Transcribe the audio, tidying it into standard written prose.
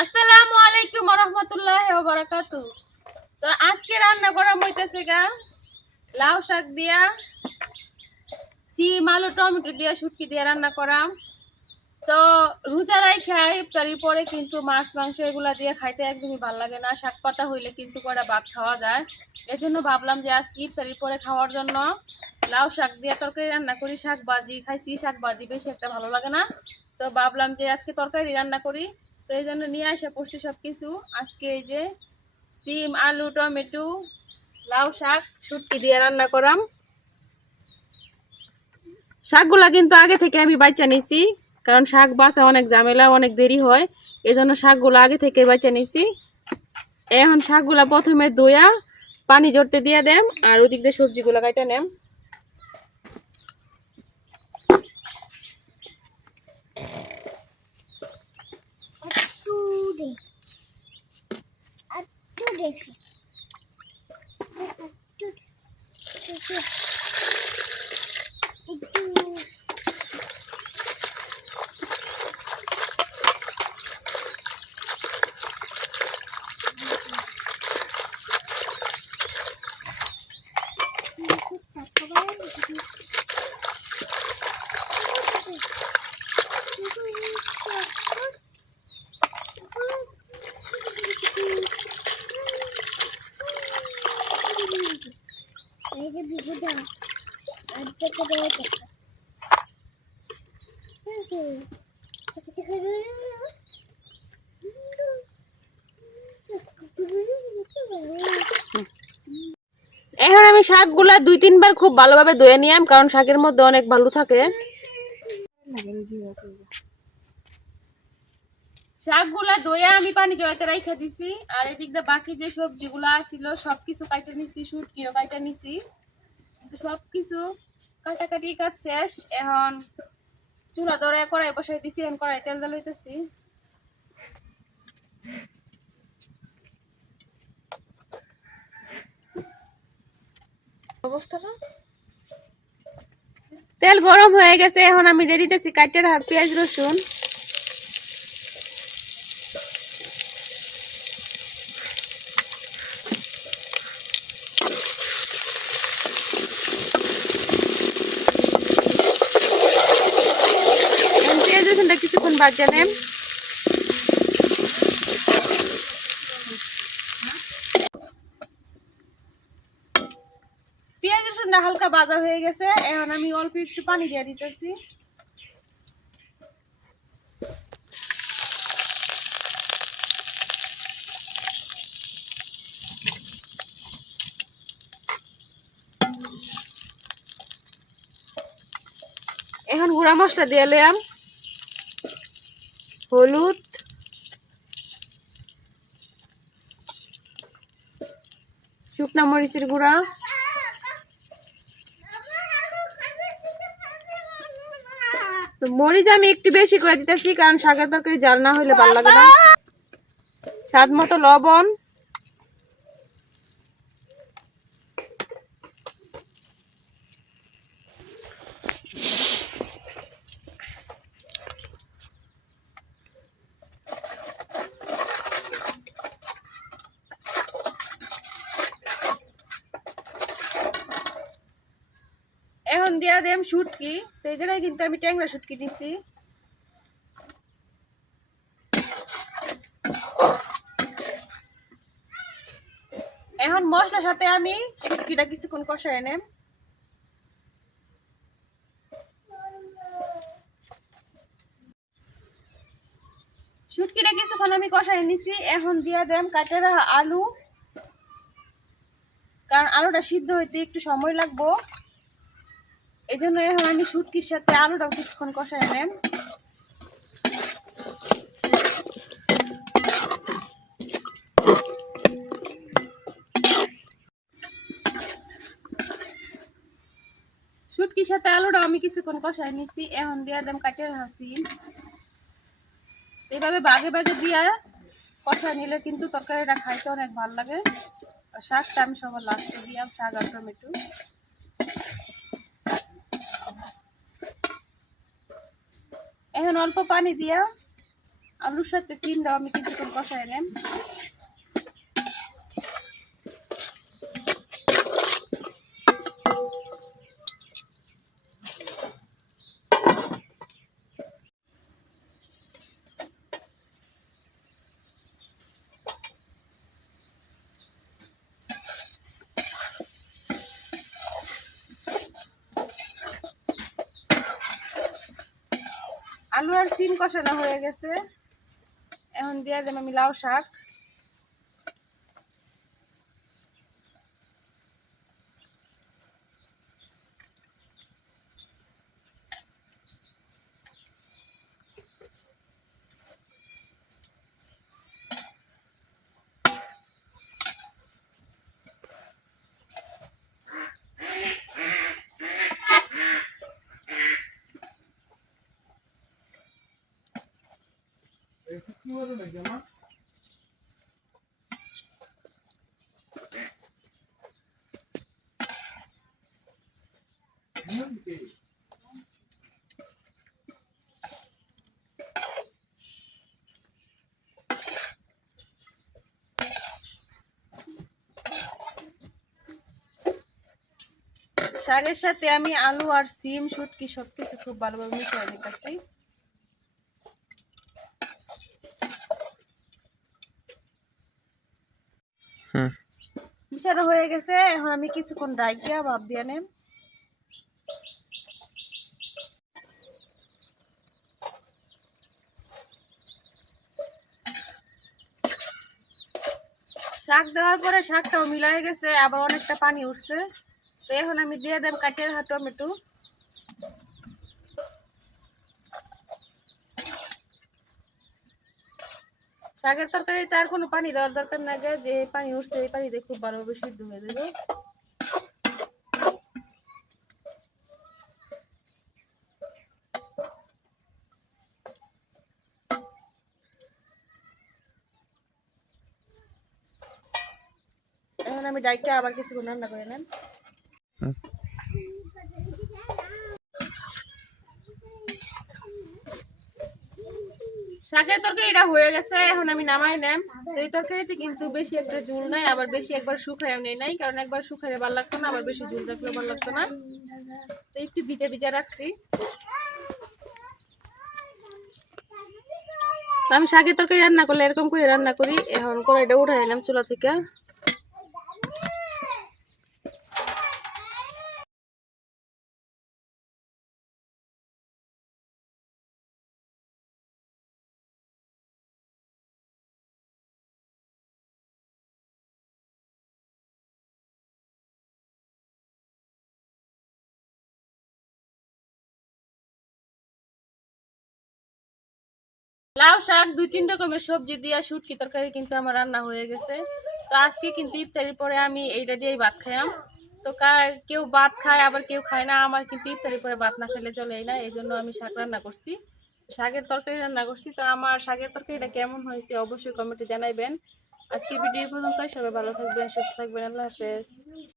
আসসালামু আলাইকুম ওয়া রাহমাতুল্লাহি ওয়া বারাকাতুহু। তো আজকে রান্না করা হইতেছে গা লাউ শাক দিয়া, সিম আলু টমেটো দিয়া, শুটকি দিয়া রান্না করা। তো রোজারাই খাই, ইফতারির পরে কিন্তু মাছ মাংস এগুলা দিয়ে খাইতে একদমই ভালো লাগে না। শাক পাতা হইলে কিন্তু কটা ভাত খাওয়া যায়। এজন্য ভাবলাম যে আজকে ইফতারির পরে খাওয়ার জন্য লাউ শাক দিয়া তরকারি রান্না করি। শাক ভাজি খাইছি, শাক ভাজি বেশি একটা ভালো লাগে না, তো ভাবলাম যে আজকে তরকারি রান্না করি। তো এই জন্য নিয়ে আসা পড়ছি সব কিছু। আজকে এই যে সিম আলু টমেটো লাউ শাক শুটকি দিয়ে রান্না করাম। শাকগুলা কিন্তু আগে থেকে আমি বাইচা নিছি, কারণ শাক বাছা অনেক ঝামেলা, অনেক দেরি হয়। এই জন্য শাকগুলো আগে থেকে বাইচা নিছি। এখন শাকগুলা প্রথমে ধুয়া পানি জড়তে দিয়ে দেম, আর ওদিক দিয়ে সবজিগুলো কাটা নেম। এখন আমি শাকগুলা 2-3 বার খুব ভালোভাবে ধুয়ে নিলাম, কারণ শাকের মধ্যে অনেক ভালো থাকে। শাকগুলা ধুয়ে আমি পানি জড়াইতে রাইখা দিছি, আর এদিক দিয়ে বাকি যে সবজিগুলা ছিল সবকিছু কাটা নিছি, শুটকিও কাটা নিছি। সবকিছু কাটাকাটি কাজ শেষ। এখন চুলা ধরে কড়াই বসাই দিছি, এখন কড়াই তেল ডাল হইতেছি। তেল গরম হয়ে গেছে, এখন আমি দিয়ে দিতেছি কাটতে রাখা পেঁয়াজ রসুন। পেঁয়াজ রসুনটা কিছুক্ষণ ভাজা নেম। পেঁয়াজ রসুনটা হালকা ভাজা হয়ে গেছে, এখন আমি অল্প একটু পানি দিয়ে দিতেছি। এখন গুঁড়া মশলা দিয়ে এলাম, হলুদ, শুকনা মরিচের গুঁড়া, তো মরিচ আমি একটু বেশি করে দিতেছি, কারণ শাকের তরকারি জাল না হলে ভালো লাগে না। স্বাদ মতো লবণ, এখন দিয়া দেম শুটকি। তো এই জায়গায় কিন্তু আমি ট্যাংরা শুটকি দিছি। এখন মশলার সাথে আমি শুটকিটা কিছুক্ষণ কষায় নেম। শুটকিটা কিছুক্ষণ আমি কষায় নিছি, এখন দিয়া দেম কাটে রাখা আলু, কারণ আলুটা সিদ্ধ হইতে একটু সময় লাগবো। এই জন্য এখন আমি শুটকির সাথে আলুটাও কিছুক্ষণ কষায় নেম। শুটকির সাথে আলুটাও আমি কিছুক্ষণ কষায় নিছি, এখন দিয়া দেম কাটে রাখা সিম। এইভাবে বাগে বাগে দিয়া কষায় নিলে কিন্তু তরকারিটা খাইতে অনেক ভালো লাগে। আর শাকটা আমি সবার লাস্টে দিলাম, শাক আর টমেটো। এখন অল্প পানি দিয়া আলুর সাথে সিমটাও আমি কিছুক্ষণ কষাই নেব। আলু আর সিম কষানো হয়ে গেছে, এখন দিয়ে দেব আমি লাউ শাক। শাকের সাথে আমি আলু আর সিম শুটকি সবকিছু খুব ভালোভাবে মিশিয়ে নিতেছি। মিশানো হয়ে গেছে, এখন আমি কিছুক্ষণ ডাইকিয়া ভাপ দিয়ে নেব। শাক দেওয়ার পরে শাকটাও মিলাই গেছে, আবার অনেকটা পানি উঠছে। তো এখন আমি দিয়ে দেব কাটিয়ে রাখা টমেটো। শাকের তরকারিতে আর কোনো পানি দেওয়ার দরকার না, যে পানি উঠছে এই পানিতে খুব ভালোভাবে সিদ্ধ হয়ে যাবে। এখন আমি ডাইকে আবার কিছুক্ষণ রান্না করে নেন। শাকের তরকারিটা হয়ে গেছে, এখন আমি নামাই নেম। তো এই তরকারিতে কিন্তু বেশি একটা ঝোল নাই, আবার বেশি একবার শুকায়ও নেই নাই, কারণ একবার শুকাইলে ভালো লাগতো না, আবার বেশি ঝোল রাখলেও ভালো লাগতো না। তো একটু ভিজে ভিজে রাখছি। আমি শাকের তরকারি রান্না করলে এরকম করে রান্না করি। এখন কড়াইটা উঠাই এলাম চুলা থেকে। লাউ শাক 2-3 রকমের সবজি দিয়ে শুটকি তরকারি কিন্তু আমার রান্না হয়ে গেছে। তো আজকে কিন্তু ইফতারির পরে আমি এইটা দিয়েই ভাত খাইলাম। তো কেউ ভাত খায়, আবার কেউ খায় না। আমার কিন্তু ইফতারির পরে ভাত না খেলে চলেই না, এই জন্য আমি শাক রান্না করছি, শাকের তরকারি রান্না করছি। তো আমার শাকের তরকারিটা কেমন হয়েছে অবশ্যই কমেন্টে জানাইবেন। আজকে ভিডিও পর্যন্ত, সবাই ভালো থাকবেন, সুস্থ থাকবেন, আল্লাহ হাফেজ।